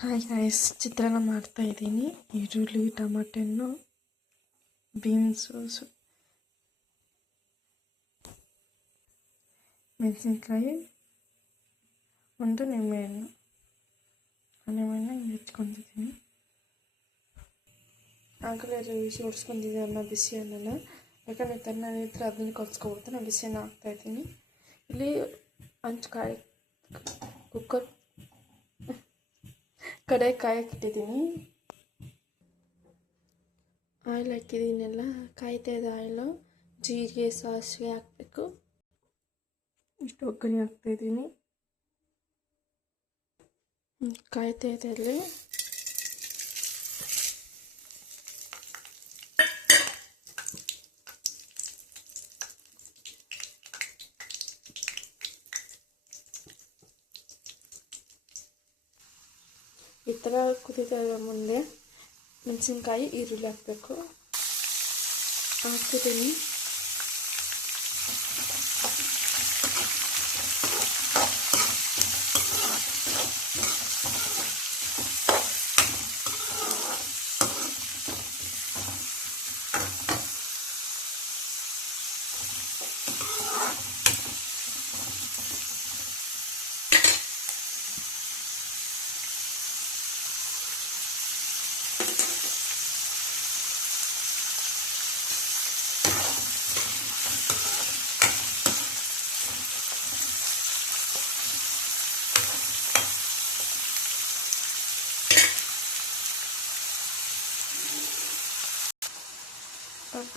Hi guys, ಚಿತ್ರಾನ್ನ ಮಾಡ್ತಾ ಇದ್ದೀನಿ. ಈರುಳ್ಳಿ, ಟಮಾಟೆ ಹಣ್ಣು, ಬೀನ್ಸು, ಮೆಣಸಿನ್ಕಾಯಿ, ಒಂದು ನಿಂಬೆಹಣ್ಣು. ಹಿಂಗೆ ಹೆಚ್ಕೊಂಡಿದ್ದೀನಿ. ಆಗಲೇ ರುಚಿ ಹೊಡ್ಸ್ಕೊಂಡಿದ್ದೀನಿ ಅನ್ನ, ಬಿಸಿ ಅನ್ನನ. ಯಾಕಂದರೆ ತನ್ನ ಇದ್ದರೆ ಅದನ್ನು ಕಲ್ಸ್ಕೊಬಿಡ್ತೀನಿ. ನಾನು ಬಿಸಿ ಅನ್ನ ಹಾಕ್ತಾಯಿದ್ದೀನಿ. ಇಲ್ಲಿ ಹಂಚ್ಕಾಯಿ ಕಡೆ ಕಾಯಕ್ಕೆ ಇಟ್ಟಿದ್ದೀನಿ. ಆಯಿಲ್ ಹಾಕಿದ್ದೀನೆಲ್ಲ, ಕಾಯ್ತಾ ಇದೆ ಆಯಿಲು. ಜೀರಿಗೆ, ಸಾಸಿವೆ ಹಾಕಬೇಕು. ಇಷ್ಟು ಒಗ್ಗರಣೆ ಹಾಕ್ತಾಯಿದ್ದೀನಿ. ಕಾಯ್ತಾ ಇದೆ ಅಲ್ಲಿ. ಈ ಥರ ಕುದೀತಾ ಇರೋ ಮುಂದೆ ಮೆಣಸಿನ್ಕಾಯಿ, ಈರುಳ್ಳಿ ಹಾಕಬೇಕು. ಹಾಕ್ತಿದ್ದೀನಿ.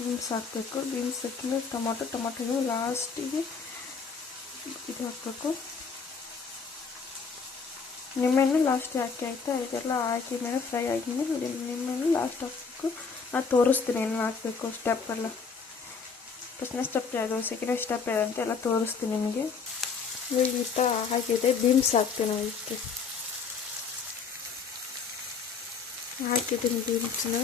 ಬೀನ್ಸ್ ಹಾಕಬೇಕು. ಬೀನ್ಸ್ ಹಾಕಿದ್ರೆ ಟೊಮಾಟೊ ಲಾಸ್ಟಿಗೆ ಇದು ಹಾಕಬೇಕು. ನಿಂಬೆಹಣ್ಣು ಲಾಸ್ಟಿಗೆ ಹಾಕಿ ಆಯಿತಾ. ಇದೆಲ್ಲ ಹಾಕಿದ್ಮೇಲೆ ಫ್ರೈ ಆಗಿದ್ಮೇಲೆ ನಿಂಬೆಹಣ್ಣು ಲಾಸ್ಟ್ ಹಾಕಬೇಕು. ನಾನು ತೋರಿಸ್ತೀನಿ ಏನು ಹಾಕಬೇಕು ಸ್ಟೆಪ್ ಎಲ್ಲ. ಫಸ್ಟ್ನೇ ಸ್ಟೆಪ್ ಯಾವುದು, ಸೆಕೆಂಡ್ ಸ್ಟೆಪ್ ಯಾವುದು ಅಂತ ಎಲ್ಲ ತೋರಿಸ್ತೀನಿ ನಿಮಗೆ. ಈ ಥರ ಹಾಕಿದೆ. ಬೀನ್ಸ್ ಹಾಕ್ತೀನಿ ಅದಕ್ಕೆ. ಹಾಕಿದ್ದೀನಿ ಬೀನ್ಸ್ನ.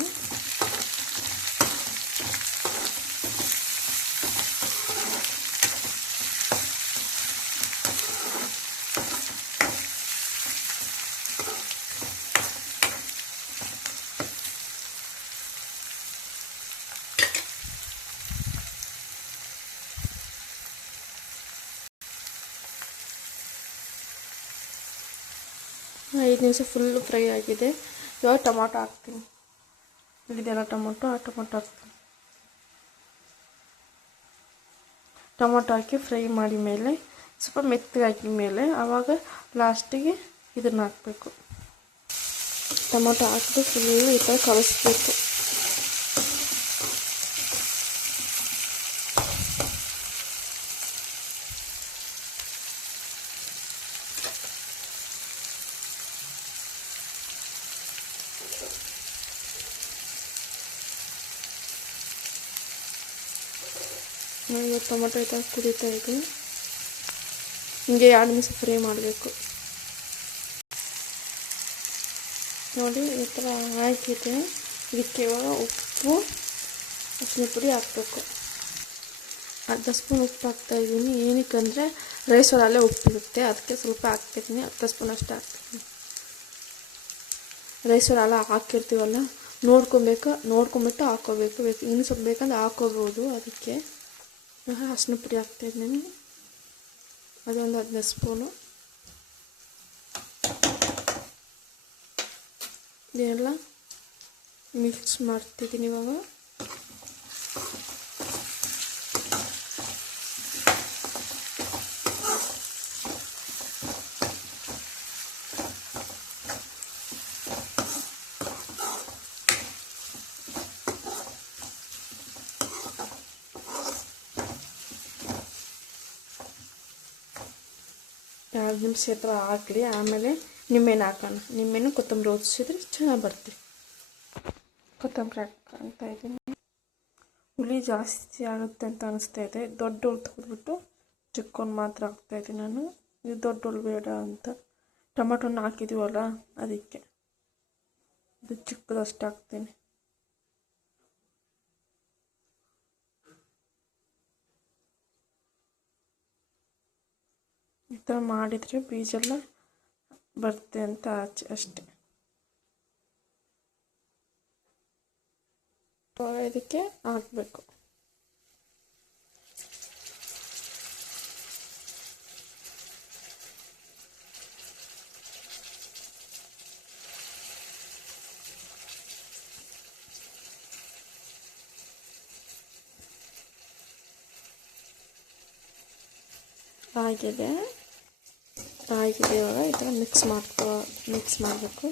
ಐದು ನಿಮಿಷ ಫುಲ್ಲು ಫ್ರೈ ಆಗಿದೆ. ಇವಾಗ ಟೊಮಾಟೊ ಹಾಕ್ತೀನಿ. ಇದೆಲ್ಲ ಟೊಮಾಟೊ ಹಾಕ್ತೀನಿ. ಟೊಮಾಟೊ ಹಾಕಿ ಫ್ರೈ ಮಾಡಿ ಮೇಲೆ ಸ್ವಲ್ಪ ಮೆತ್ತಗೆ ಹಾಕಿದ ಮೇಲೆ ಆವಾಗ ಲಾಸ್ಟಿಗೆ ಇದನ್ನು ಹಾಕಬೇಕು. ಟೊಮಾಟೊ ಹಾಕಿದ್ರೆ ಫುಲ್ಲು ಈ ಥರ ಕಲಿಸ್ಬೇಕು. ಟೊಮೆಟೊ ಈ ಥರ ಕುದೀತಾ ಇದೆ. ಹಿಂಗೆ 2 ನಿಮಿಷ ಫ್ರೈ ಮಾಡಬೇಕು. ನೋಡಿ ಈ ಥರ ಹಾಕಿದೆ. ಇದಕ್ಕೆ ಇವಾಗ ಉಪ್ಪು, ಅರಿಶಿನ ಪುಡಿ ಹಾಕಬೇಕು. ಅರ್ಧ ಸ್ಪೂನ್ ಉಪ್ಪು ಹಾಕ್ತಾಯಿದ್ದೀನಿ. ಏನಕ್ಕಂದರೆ ರೈಸ್ ಒಳಗಲ್ಲೇ ಉಪ್ಪಿರುತ್ತೆ, ಅದಕ್ಕೆ ಸ್ವಲ್ಪ ಹಾಕ್ತಿದ್ದೀನಿ. ಅರ್ಧ ಸ್ಪೂನ್ ಅಷ್ಟು ಹಾಕ್ತೀನಿ. ರೈಸ್ ಒಳಗೆಲ್ಲ ಹಾಕಿರ್ತೀವಲ್ಲ, ನೋಡ್ಕೊಂಬಿಟ್ಟು ಹಾಕ್ಕೋಬೇಕು. ಇನ್ನೂ ಸ್ವಲ್ಪ ಬೇಕಂದ್ರೆ ಹಾಕ್ಕೋಬೋದು. ಅದಕ್ಕೆ ಅರಿಶಿನ ಪುಡಿ ಹಾಕ್ತಾಯಿದ್ದೀನಿ. ಅದೊಂದು 15 ಸ್ಪೂನು. ಇದನ್ನೆಲ್ಲ ಮಿಕ್ಸ್ ಮಾಡ್ತಿದ್ದೀನಿ ಇವಾಗ. ಎರಡು ನಿಮಿಷ ಹತ್ರ ಹಾಕಲಿ. ಆಮೇಲೆ ನಿಂಬೆಹಣ್ಣು ಹಾಕೋಣ. ನಿಂಬೆಹಣ್ಣು ಕೊತ್ತಂಬರಿ ಹೊದಿಸಿದ್ರೆ ಚೆನ್ನಾಗಿ ಬರುತ್ತೆ. ಕೊತ್ತಂಬರಿ ಹಾಕ್ತಾ ಇದ್ದೀನಿ. ಹುಳಿ ಜಾಸ್ತಿ ಆಗುತ್ತೆ ಅಂತ ಅನಿಸ್ತಾ ಇದೆ. ದೊಡ್ಡ ಹುಳು ತೆಗೆದ್ಬಿಟ್ಟು ಚಿಕ್ಕಒಂದು ಮಾತ್ರ ಹಾಕ್ತಾಯಿದ್ದೀನಿ ನಾನು. ಇದು ದೊಡ್ಡ ಹುಳು ಬೇಡ ಅಂತ. ಟೊಮೆಟೊನ ಹಾಕಿದ್ದೀವಲ್ಲ ಅದಕ್ಕೆ ಇದು ಚಿಕ್ಕದಷ್ಟು ಹಾಕ್ತೀನಿ. ಈ ಥರ ಮಾಡಿದರೆ ಬೀಜೆಲ್ಲ ಬರುತ್ತೆ ಅಂತ ಅಷ್ಟೆ. ಇದಕ್ಕೆ ಹಾಕಬೇಕು. ಆಗಿದೆ ಇವಾಗ ಈ ಥರ ಮಿಕ್ಸ್ ಮಾಡಬೇಕು.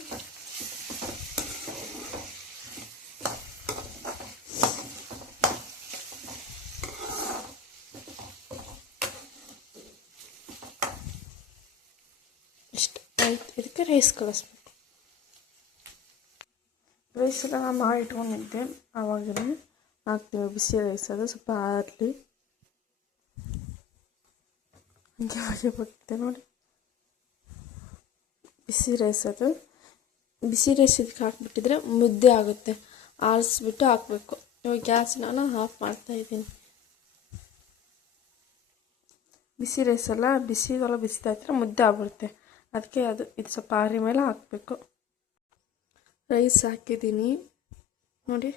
ಇಷ್ಟು ಆಯ್ತು. ಇದಕ್ಕೆ ರೈಸ್ ಕಳಿಸ್ಬೇಕು. ರೈಸ್ ಎಲ್ಲ ನಾನು ಮಾಡಿ ಇಟ್ಕೊಂಡಿದ್ದೆ, ಆವಾಗಲೇ ಹಾಕ್ತೀವಿ ಬಿಸಿ ರೈಸ್. ಅದು ಸ್ವಲ್ಪ ಆರಲಿ. ಹಾಗೆ ಬರುತ್ತೆ ನೋಡಿ, ಬಿಸಿ ರೈಸ್. ಅದು ಬಿಸಿ ರೈಸ್ ಇದಕ್ಕೆ ಹಾಕ್ಬಿಟ್ಟಿದ್ರೆ ಮುದ್ದೆ ಆಗುತ್ತೆ. ಆರಿಸ್ಬಿಟ್ಟು ಹಾಕಬೇಕು. ಇವಾಗ ಗ್ಯಾಸ್ನ ಆಫ್ ಮಾಡ್ತಾಯಿದ್ದೀನಿ. ಬಿಸಿ ರೈಸ್ ಎಲ್ಲ ಬಿಸಿದಾಯ್ತಾರೆ ಮುದ್ದೆ ಆಗ್ಬಿಡುತ್ತೆ. ಅದಕ್ಕೆ ಇದು ಸ್ವಲ್ಪ ಆರಿ ಮೇಲೆ ಹಾಕಬೇಕು. ರೈಸ್ ಹಾಕಿದ್ದೀನಿ ನೋಡಿ,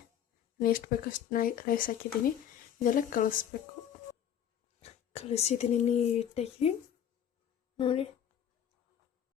ಎಷ್ಟು ಬೇಕಷ್ಟು ರೈಸ್ ಹಾಕಿದ್ದೀನಿ. ಇದೆಲ್ಲ ಕಳಿಸ್ಬೇಕು. ಕಳಿಸಿದ್ದೀನಿ ನೀಟಾಗಿ ನೋಡಿ.